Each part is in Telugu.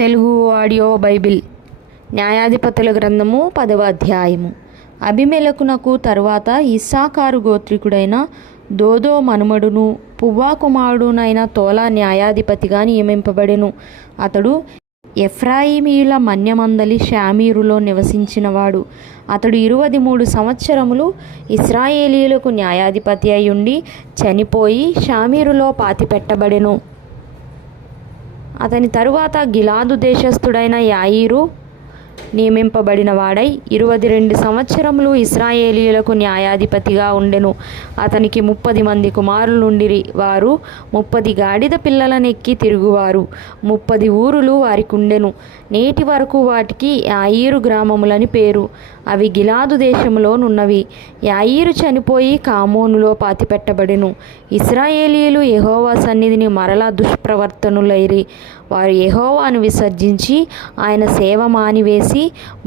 తెలుగు ఆడియో బైబిల్ న్యాయాధిపతుల గ్రంథము 10వ అధ్యాయము. అబీమెలెకునకు తరువాత ఇస్సాకారు గోత్రికుడైన దోదో మనుమడును పువ్వా కుమారుడునైన తోలా న్యాయాధిపతిగా నియమింపబడెను. అతడు ఎఫ్రాయిమీయుల మన్యమందలి షామీరులో నివసించినవాడు. అతడు 23 సంవత్సరములు ఇశ్రాయేలీయులకు న్యాయాధిపతి అయ్యుండి చనిపోయి షామీరులో పాతిపెట్టబడెను. అతని తరువాత గిలాదు దేశస్థుడైన యాయీరు నియమింపబడిన వాడై 22 సంవత్సరములు ఇశ్రాయేలీయులకు న్యాయాధిపతిగా ఉండెను. అతనికి 30 మంది కుమారులుండిరి. వారు 30 గాడిద పిల్లలనెక్కి తిరుగువారు. 30 ఊరులు వారికుండెను. నేటి వరకు వాటికి యాయీరు గ్రామములని పేరు. అవి గిలాదు దేశములోనున్నవి. యాయీరు చనిపోయి కామోనులో పాతిపెట్టబడెను. ఇశ్రాయేలీయులు యెహోవా సన్నిధిని మరలా దుష్ప్రవర్తనులైరి. వారు యెహోవాను విసర్జించి ఆయన సేవ మానివేసి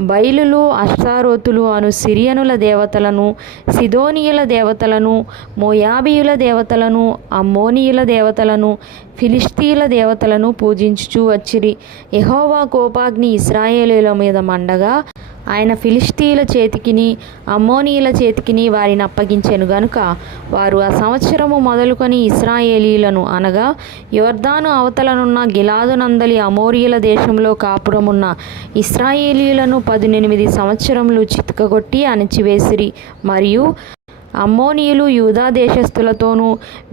బయలులు అష్తారోతులు అను సిరియనుల దేవతలను, సిదోనీయుల దేవతలను, మోయాబీయుల దేవతలను, అమ్మోనీయుల దేవతలను, ఫిలిష్తీయుల దేవతలను పూజించుచూ వచ్చిరి. యెహోవా కోపాగ్ని ఇశ్రాయేలీయుల మీద మండగా ఆయన ఫిలిష్తీయుల చేతికిని అమ్మోనీయుల చేతికిని వారిని అప్పగించెను గనుక వారు ఆ సంవత్సరము మొదలుకొని ఇశ్రాయేలీయులను అనగా యొర్దాను అవతలనున్న గిలాదు నందలి అమోరీయుల దేశంలో కాపురమున్న ఇశ్రాయేలీయులను 18 సంవత్సరములు చితకగొట్టి అణిచివేసిరి. మరియు అమ్మోనీయులు యూదా దేశస్థులతోనూ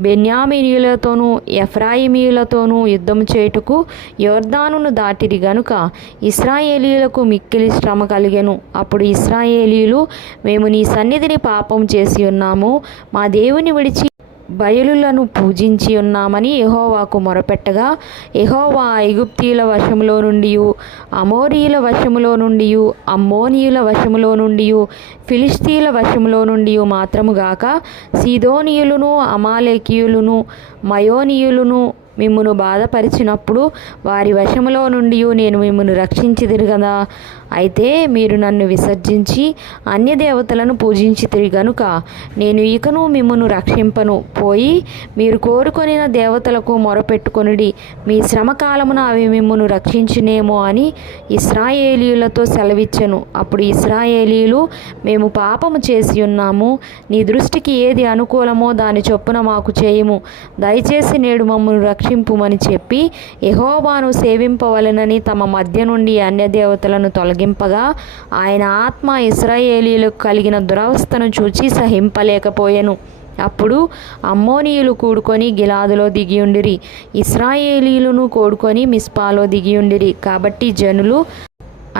బెన్యామీనీయులతోనూ ఎఫ్రాయిమీయులతోనూ యుద్ధము చేయుటకు యొర్దానును దాటిరి గనుక ఇశ్రాయేలీయులకు మిక్కిలి శ్రమ కలిగెను. అప్పుడు ఇశ్రాయేలీయులు, మేము నీ సన్నిధిని పాపం చేసి ఉన్నాము, మా దేవుని విడిచి బయలులను పూజించి ఉన్నామని యెహోవాకు మొరపెట్టగా, యెహోవా ఐగుప్తీయుల వశములో నుండి, అమోరీయుల వశములో నుండి, అమ్మోనీయుల వశములో నుండి, ఫిలిష్తీయుల వశములో నుండి మాత్రముగాక సీదోనీయులను, అమాలేకీయులను, మయోనీయులను మిమ్మును బాధపరిచినప్పుడు వారి వశములో నుండి నేను మిమ్మును రక్షించితిని కదా. అయితే మీరు నన్ను విసర్జించి అన్యదేవతలను పూజించితిరి గనుక నేను ఇకను మిమ్మును రక్షింపను. పోయి మీరు కోరుకొనిన దేవతలకు మొరపెట్టుకొనుడి, మీ శ్రమకాలమున అవి మిమ్మును రక్షించునేమో అని ఇశ్రాయేలీయులతో సెలవిచ్చెను. అప్పుడు ఇశ్రాయేలీయులు, మేము పాపము చేసి ఉన్నాము, నీ దృష్టికి ఏది అనుకూలమో దాని చొప్పున మాకు చేయుము, దయచేసి నేడు మమ్మను రక్షింపుమని చెప్పి యెహోవాను సేవింపవలెనని తమ మధ్య నుండి అన్యదేవతలను తొలగింపగా ఆయన ఆత్మ ఇశ్రాయేలీయులకు కలిగిన దురవస్థను చూచి సహింపలేకపోయెను. అప్పుడు అమ్మోనీయులు కూడుకొని గిలాదులో దిగియుండిరి, ఇశ్రాయేలీయులను కూడుకొని మిస్పాలో దిగియుండిరి. కాబట్టి జనులు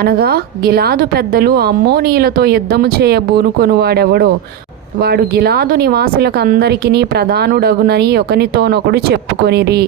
అనగా గిలాదు పెద్దలు అమ్మోనీయులతో యుద్ధము చేయ బూనుకొనువాడెవడో వాడు గిలాదు నివాసులకు అందరికిని ప్రధానుడగునని ఒకనితోనొకడు చెప్పుకొనిరి.